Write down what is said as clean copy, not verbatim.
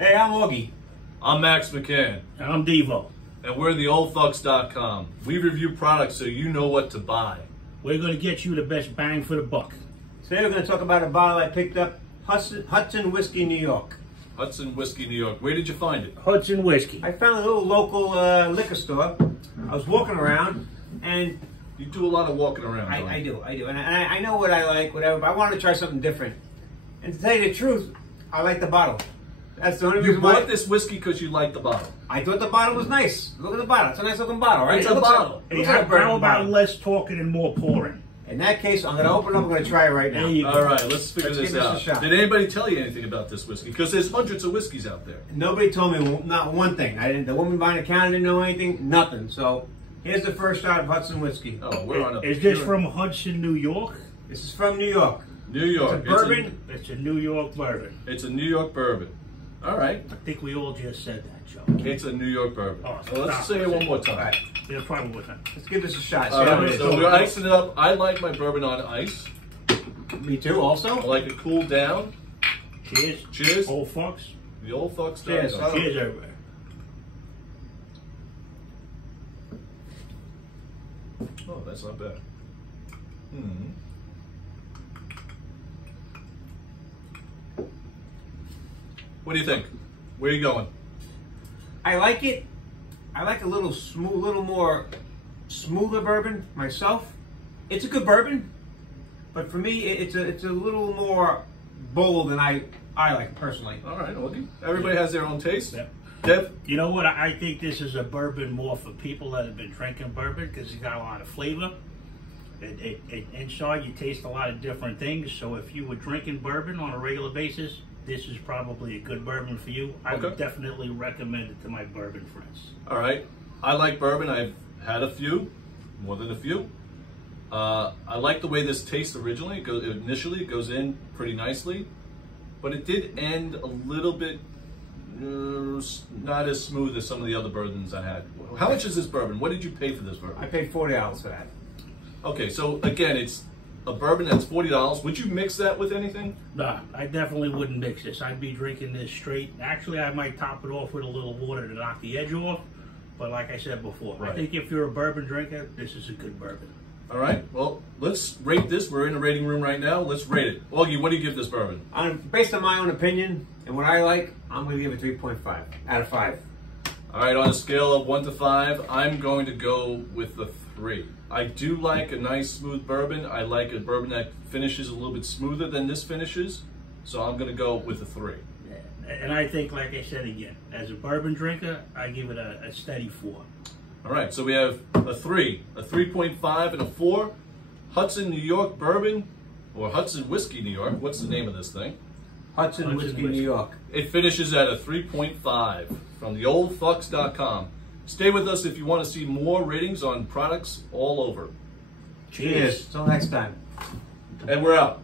Hey, I'm Augie. I'm Max McCann. And I'm Devo. And we're TheOldFUX.com. We review products so you know what to buy. We're going to get you the best bang for the buck. Today we're going to talk about a bottle I picked up, Hudson Whiskey, New York. Hudson Whiskey, New York. Where did you find it? Hudson Whiskey. I found a little local liquor store. I was walking around and... You do a lot of walking around. I do. And I know what I like, whatever, but I wanted to try something different. And to tell you the truth, I like the bottle. That's the only reason You bought this whiskey because you like the bottle. I thought the bottle was nice. Look at the bottle. It's a nice looking bottle, right? It's a bottle. Hey, how about less talking and more pouring? In that case, I'm going to open it up. I'm going to try it right now. All right, let's figure this give out. this a shot. Did anybody tell you anything about this whiskey? Because there's hundreds of whiskeys out there. Nobody told me not one thing. The woman behind the counter didn't know anything. Nothing. So here's the first shot of Hudson Whiskey. Oh, we're on a... Is this from Hudson, New York? This is from New York. New York. It's a bourbon. It's a New York bourbon. It's a New York bourbon. All right. I think we all just said that, Joe. It's a New York bourbon. Oh, well, let's say it one more time. All right. Yeah, try one more time. Let's give this a shot. All right, so we're icing it up. I like my bourbon on ice. Me too, also. I like it cooled down. Cheers. Cheers. TOF. The old fucks. Cheers. Cheers, everybody. Oh, that's not bad. What do you think? Where are you going? I like it. I like a little smooth, little more smoother bourbon myself. It's a good bourbon, but for me, it's a little more bold than I like personally. All right, Augie. Everybody has their own taste. Yep. Dev? You know what? I think this is a bourbon more for people that have been drinking bourbon because it's got a lot of flavor. Inside, you taste a lot of different things. So if you were drinking bourbon on a regular basis, this is probably a good bourbon for you. I would definitely recommend it to my bourbon friends. All right. I like bourbon. I've had a few, more than a few. I like the way this tastes originally. Initially, it goes in pretty nicely, but it did end a little bit not as smooth as some of the other bourbons I had. How much is this bourbon? What did you pay for this bourbon? I paid $40 for that. Okay, so again, it's a bourbon that's $40. Would you mix that with anything? Nah, I definitely wouldn't mix this. I'd be drinking this straight. Actually, I might top it off with a little water to knock the edge off. But like I said before, right. I think if you're a bourbon drinker, this is a good bourbon. All right, well, let's rate this. We're in the rating room right now. Let's rate it. Augie, what do you give this bourbon? Based on my own opinion and what I like, I'm going to give it 3.5 out of 5. All right, on a scale of 1 to 5, I'm going to go with the 3. I do like a nice smooth bourbon. I like a bourbon that finishes a little bit smoother than this finishes. So I'm going to go with a 3. And I think, like I said again, as a bourbon drinker, I give it a steady 4. All right, so we have a 3, a 3.5, and a 4. Hudson, New York bourbon, or Hudson Whiskey, New York. What's the name of this thing? Hudson Whiskey, New York. It finishes at a 3.5 from TheOldFUX.com. Stay with us if you want to see more ratings on products all over. Cheers. Till next time. And we're out.